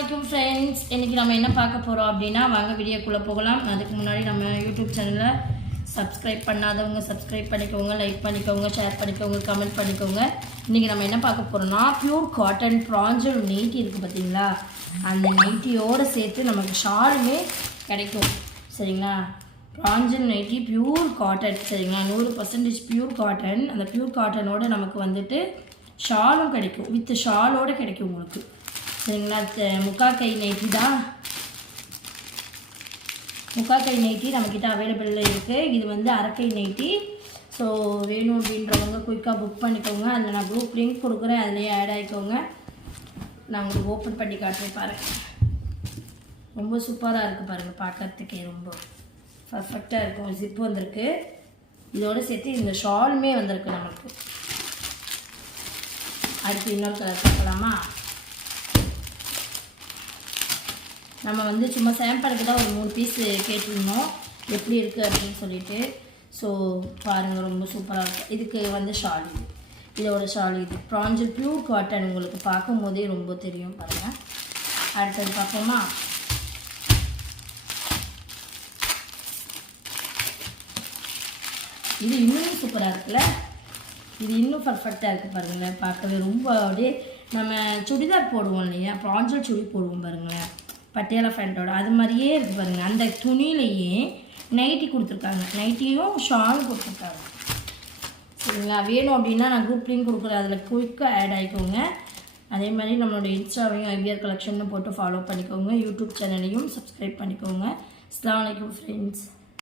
Assalamualaikum friends. இன்னைக்கு நம்ம என்ன பார்க்க போறோம் அப்படினா வாங்க வீடியோக்குள்ள போகலாம். அதுக்கு முன்னாடி நம்ம YouTube சேனலை சப்ஸ்கிரைப் பண்ணாதவங்க சப்ஸ்கிரைப் பண்ணிக்கோங்க, லைக் பண்ணிக்கோங்க, ஷேர் பண்ணிக்கோங்க, கமெண்ட் பண்ணிக்கோங்க. இன்னைக்கு நம்ம என்ன பார்க்க போறோம்னா பியூர் காட்டன் பிராஞ்சல் நைட்டி இருக்கு பாத்தீங்களா? அந்த நைட்டியோட சேர்த்து நமக்கு ஷாலுமே கிடைக்கும். சரிங்களா? பிராஞ்சல் நைட்டி பியூர் காட்டன் சரிங்களா? 100% பியூர் காட்டன். அந்த பியூர் காட்டனோட நமக்கு வந்துட்டு ஷாலும் கிடைக்கும். வித் ஷாலோட கிடைக்கும் உங்களுக்கு. சரிங்களா? முக்கா கை நைட்டி தான். முக்கா கை நைட்டி நம்மக்கிட்ட அவைலபிளில் இருக்குது. இது வந்து அரைக்கை நைட்டி. ஸோ வேணும் அப்படின்றவங்க குயிக்காக புக் பண்ணிக்கோங்க. அதில் நான் குரூப் லிங்க் கொடுக்குறேன், அதுலேயே ஆட் ஆகிக்கோங்க. நான் உங்களுக்கு ஓப்பன் பண்ணி காட்டுறேன் பாருங்கள். ரொம்ப சூப்பராக இருக்குது பாருங்கள், பார்க்கறதுக்கே ரொம்ப பர்ஃபெக்டாக இருக்கும். ஜிப்பு வந்திருக்கு, இதோடு சேர்த்து இந்த ஷாலுமே வந்திருக்கு நமக்கு. அடுத்து இன்னொரு கலர் பார்க்கலாமா? நம்ம வந்து சும்மா சாம்பிளுக்கு தான் ஒரு 3 பீஸ் கேட்டிருந்தோம் எப்படி இருக்குது அப்படின்னு சொல்லிட்டு. ஸோ பாருங்கள், ரொம்ப சூப்பராக இருக்கும். இதுக்கு வந்து ஷால், இதோட ஷால் இது பிராஞ்சல் பியூர் காட்டன். உங்களுக்கு பார்க்கும் போதே ரொம்ப தெரியும் பாருங்கள். அடுத்தது பார்ப்போமா? இது இன்னும் சூப்பராக இருக்குல்ல, இது இன்னும் பர்ஃபெக்டாக இருக்குது பாருங்களேன். பார்க்கவே ரொம்ப அப்படியே நம்ம சுடிதார் போடுவோம் இல்லையா, பிராஞ்சல் சுடி போடுவோம் பாருங்களேன், பட்டியாலா ஃபேண்டோட, அது மாதிரியே இருக்குது பாருங்கள். அந்த துணியிலையே நைட்டி கொடுத்துருக்காங்க, நைட்டியும் ஷாலும் கொடுத்துருக்காங்க. சரிங்களா? வேணும் அப்படின்னா நான் குரூப் லிங்க் கொடுக்குறேன், அதில் குயிக்காக ஆட் ஆகிக்கோங்க. அதே மாதிரி நம்மளோட இன்ஸ்டாவையும் ஐபிஆர் கலெக்ஷன் போட்டு ஃபாலோ பண்ணிக்கோங்க. யூடியூப் சேனலையும் சப்ஸ்கிரைப் பண்ணிக்கோங்க. அஸ்ஸலாமு அலைக்கும் ஃப்ரெண்ட்ஸ்.